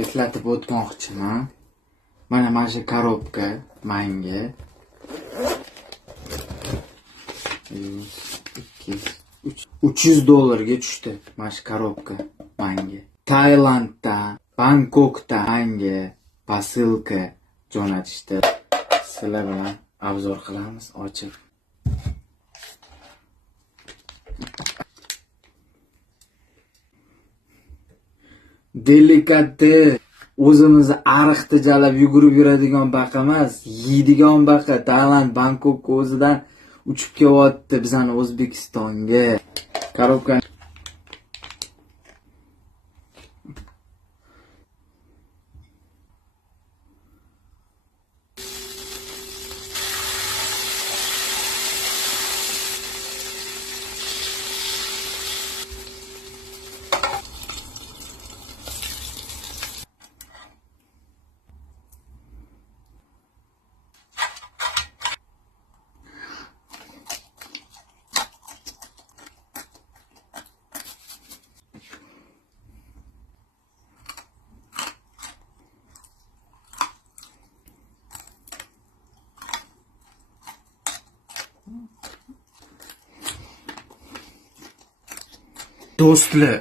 Eslatib o'tmoqchiman. Mana shu korobka menga 300 dollarga tushdi. Mana shu korobka menga. Tailanddan, Bangkokdan menga posilka jo'natishdi. Sizlar bilan obzor qilamiz, ochib. Delikatni o'zimizni ariqda jalab yugurib yuradigan baqa emas, yeydigan baqa. Tailand, Bangkok o'zidan uchib kelyapti bizani O'zbekistonga. Korobka do'stlar,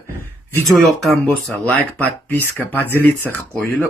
video yoqqan bo'lsa, like, подписка, поделиться qilib qo'yinglar.